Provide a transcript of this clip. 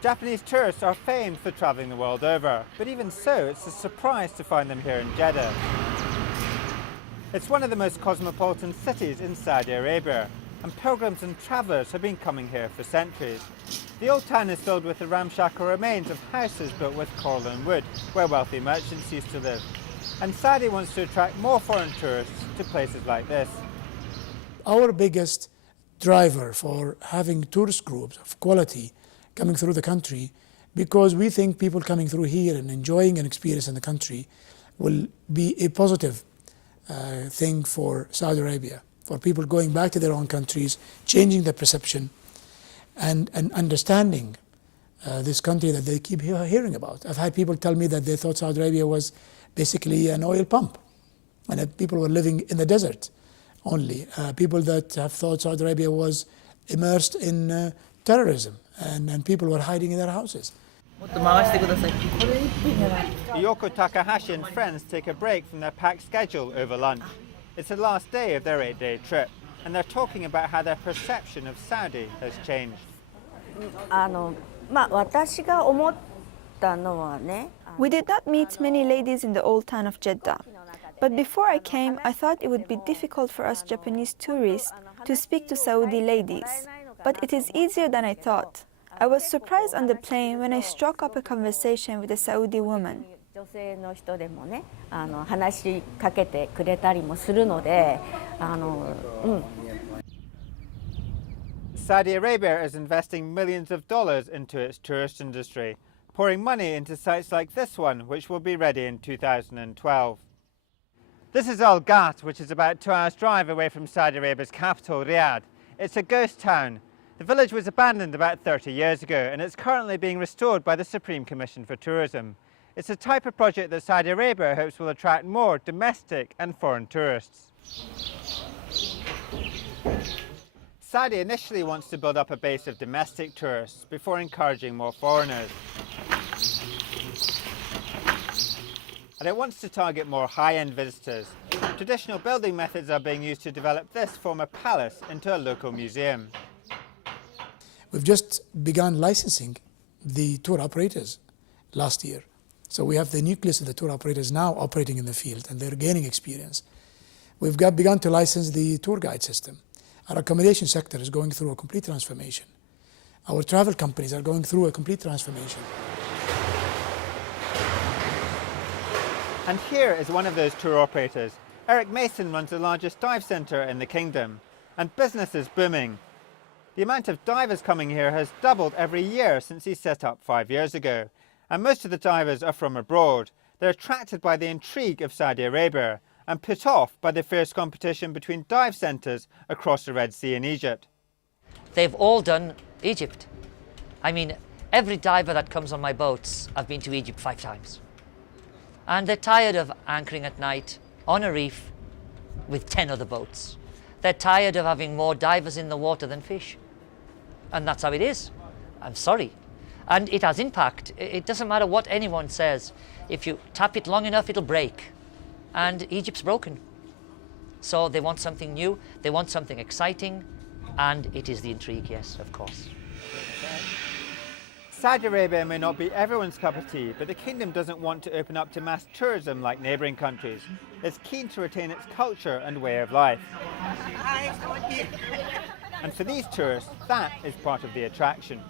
Japanese tourists are famed for travelling the world over, but even so, it's a surprise to find them here in Jeddah. It's one of the most cosmopolitan cities in Saudi Arabia, and pilgrims and travellers have been coming here for centuries. The old town is filled with the ramshackle remains of houses built with coral and wood, where wealthy merchants used to live. And Saudi wants to attract more foreign tourists to places like this. Our biggest driver for having tourist groups of quality coming through the country, because we think people coming through here and enjoying an experience in the country will be a positive thing for Saudi Arabia, for people going back to their own countries, changing their perception and understanding this country that they keep hearing about. I've had people tell me that they thought Saudi Arabia was basically an oil pump and that people were living in the desert only. People that have thought Saudi Arabia was immersed in terrorism and people were hiding in their houses. Yoko Takahashi and friends take a break from their packed schedule over lunch. It's the last day of their 8-day trip, and they're talking about how their perception of Saudi has changed. We did not meet many ladies in the old town of Jeddah, but before I came, I thought it would be difficult for us Japanese tourists to speak to Saudi ladies, but it is easier than I thought. I was surprised on the plane when I struck up a conversation with a Saudi woman. Saudi Arabia is investing millions of dollars into its tourist industry, pouring money into sites like this one, which will be ready in 2012. This is Al Ghat, which is about 2 hours' drive away from Saudi Arabia's capital, Riyadh. It's a ghost town. The village was abandoned about 30 years ago, and it's currently being restored by the Supreme Commission for Tourism. It's a type of project that Saudi Arabia hopes will attract more domestic and foreign tourists. Saudi initially wants to build up a base of domestic tourists before encouraging more foreigners. And it wants to target more high-end visitors. Traditional building methods are being used to develop this former palace into a local museum. We've just begun licensing the tour operators last year. So we have the nucleus of the tour operators now operating in the field and they're gaining experience. We've begun to license the tour guide system. Our accommodation sector is going through a complete transformation. Our travel companies are going through a complete transformation. And here is one of those tour operators. Eric Mason runs the largest dive centre in the kingdom, and business is booming. The amount of divers coming here has doubled every year since he set up 5 years ago, and most of the divers are from abroad. They're attracted by the intrigue of Saudi Arabia and put off by the fierce competition between dive centres across the Red Sea in Egypt. They've all done Egypt. I mean, every diver that comes on my boats, I've been to Egypt 5 times. And they're tired of anchoring at night on a reef with 10 other boats. They're tired of having more divers in the water than fish. And that's how it is. I'm sorry. And it has impact. It doesn't matter what anyone says. If you tap it long enough, it'll break. And Egypt's broken. So they want something new, they want something exciting, and it is the intrigue, yes, of course. Saudi Arabia may not be everyone's cup of tea, but the kingdom doesn't want to open up to mass tourism like neighbouring countries. It's keen to retain its culture and way of life. And for these tourists, that is part of the attraction.